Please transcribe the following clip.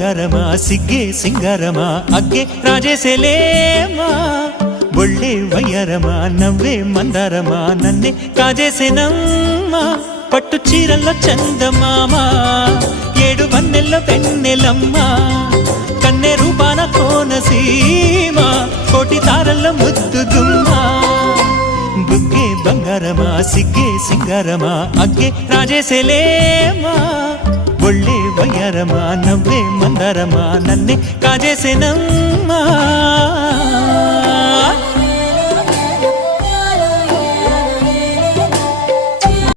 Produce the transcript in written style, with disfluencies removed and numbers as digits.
ಬಂಗಾರಮ ಸಿಗ್ಗೆ ಸಿಂಗಾರಮ ಅಗ್ಗೆ ರಾಜೇಸೆಲೇಮಾ ಒಳ್ಳೆ ವಯ್ಯಾರಮ నవ్వే మందారమ నన్నే కాజేసేనమ్మ పట్టు చీరల్లో చందమామ ఏడు వన్నెల్లో వెన్నెలమ్మ కన్నె రూపాన కోనసీమ కోటి తారల్లో ముద్దు గుమ్మ బుగ్గే బంగారమ సిగ్గే సింగారమ అగ్గే రాజేసెలేమా ఒళ్ళే వయ్యారమ నవ్వే మందారమ నన్నే కాజేసేనమ్మ